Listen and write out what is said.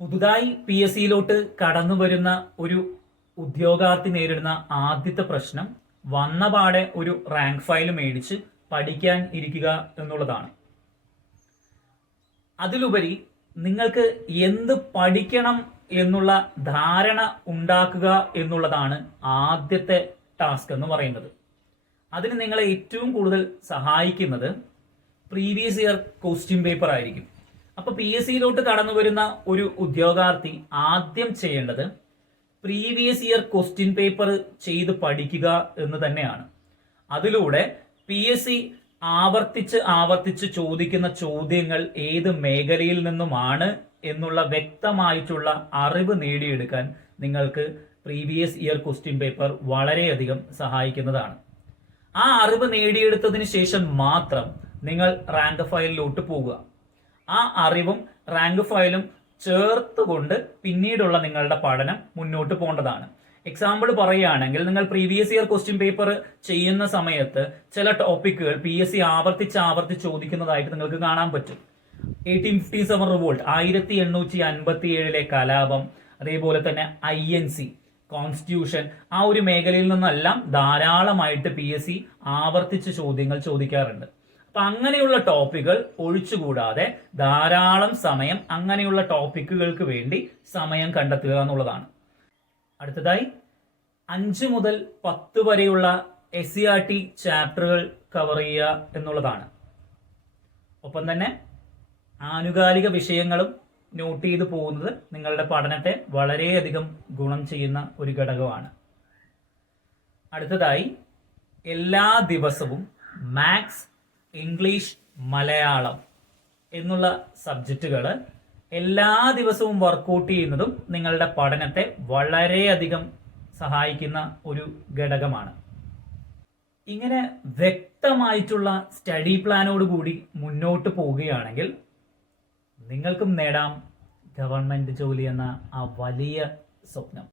പുതുതായി P S സിയിലോട്ട് കടന്നു വരുന്ന ഒരു ഉദ്യോഗാർത്ഥി നേരിടുന്ന ആദ്യത്തെ പ്രശ്നം വന്ന പാടെ ഒരു റാങ്ക് ഫയൽ മേടിച്ച് പഠിക്കാൻ ഇരിക്കുക എന്നുള്ളതാണ്. അതിലുപരി നിങ്ങൾക്ക് എന്ത് പഠിക്കണം എന്നുള്ള ധാരണ ഉണ്ടാക്കുക എന്നുള്ളതാണ് ആദ്യത്തെ ടാസ്ക് എന്ന് പറയുന്നത്. അതിന് നിങ്ങളെ ഏറ്റവും കൂടുതൽ സഹായിക്കുന്നത് പ്രീവിയസ് ഇയർ ക്വസ്റ്റ്യൻ പേപ്പർ ആയിരിക്കും അപ്പൊ പി എസ് സിയിലോട്ട് കടന്നു വരുന്ന ഒരു ഉദ്യോഗാർത്ഥി ആദ്യം ചെയ്യേണ്ടത് പ്രീവിയസ് ഇയർ ക്വസ്റ്റ്യൻ പേപ്പർ ചെയ്ത് പഠിക്കുക എന്ന് തന്നെയാണ്. അതിലൂടെ പി എസ് സി ആവർത്തിച്ച് ആവർത്തിച്ച് ചോദിക്കുന്ന ചോദ്യങ്ങൾ ഏത് മേഖലയിൽ നിന്നുമാണ് എന്നുള്ള വ്യക്തമായിട്ടുള്ള അറിവ് നേടിയെടുക്കാൻ നിങ്ങൾക്ക് പ്രീവിയസ് ഇയർ ക്വസ്റ്റ്യൻ പേപ്പർ വളരെയധികം സഹായിക്കുന്നതാണ്. ആ അറിവ് നേടിയെടുത്തതിന് ശേഷം മാത്രം നിങ്ങൾ റാങ്ക് ഫയലിലോട്ട് പോകുക ആ അറിവും റാങ്ക് ഫയലും ചേർത്തുകൊണ്ട് പിന്നീടുള്ള നിങ്ങളുടെ പഠനം മുന്നോട്ട് പോകേണ്ടതാണ്. എക്സാമ്പിൾ പറയുകയാണെങ്കിൽ നിങ്ങൾ പ്രീവിയസ് ഇയർ ക്വസ്റ്റ്യൻ പേപ്പർ ചെയ്യുന്ന സമയത്ത് ചില ടോപ്പിക്കുകൾ പി എസ് സി ആവർത്തിച്ച് ആവർത്തിച്ച് ചോദിക്കുന്നതായിട്ട് നിങ്ങൾക്ക് കാണാൻ പറ്റും. എയ്റ്റീൻ ഫിഫ്റ്റി സെവൻ റിവോൾട്ട് ആയിരത്തി എണ്ണൂറ്റി അൻപത്തി ഏഴിലെ കലാപം അതേപോലെ തന്നെ ഐ എൻ സി കോൺസ്റ്റിറ്റ്യൂഷൻ ആ ഒരു മേഖലയിൽ നിന്നെല്ലാം ധാരാളമായിട്ട് പി എസ് സി ആവർത്തിച്ച് ചോദ്യങ്ങൾ ചോദിക്കാറുണ്ട്. അപ്പൊ അങ്ങനെയുള്ള ടോപ്പിക്കുകൾ ഒഴിച്ചുകൂടാതെ ധാരാളം സമയം അങ്ങനെയുള്ള ടോപ്പിക്കുകൾക്ക് വേണ്ടി സമയം കണ്ടെത്തുക എന്നുള്ളതാണ്. അടുത്തതായി അഞ്ച് മുതൽ പത്ത് വരെയുള്ള എസ് സി ആർ ടി ചാപ്റ്ററുകൾ കവർ ചെയ്യുക എന്നുള്ളതാണ്. ഒപ്പം തന്നെ ആനുകാലിക വിഷയങ്ങളും നോട്ട് ചെയ്തു പോകുന്നത് നിങ്ങളുടെ പഠനത്തെ വളരെയധികം ഗുണം ചെയ്യുന്ന ഒരു ഘടകമാണ്. അടുത്തതായി എല്ലാ ദിവസവും മാത്സ് ഇംഗ്ലീഷ് മലയാളം എന്നുള്ള സബ്ജക്റ്റുകൾ എല്ലാ ദിവസവും വർക്കൗട്ട് ചെയ്യുന്നതും നിങ്ങളുടെ പഠനത്തെ വളരെയധികം സഹായിക്കുന്ന ഒരു ഘടകമാണ്. ഇങ്ങനെ വ്യക്തമായിട്ടുള്ള സ്റ്റഡി പ്ലാനോട് കൂടി മുന്നോട്ട് പോവുകയാണെങ്കിൽ നിങ്ങൾക്കും നേടാം ഗവൺമെന്റ് ജോലി എന്ന ആ വലിയ സ്വപ്നം.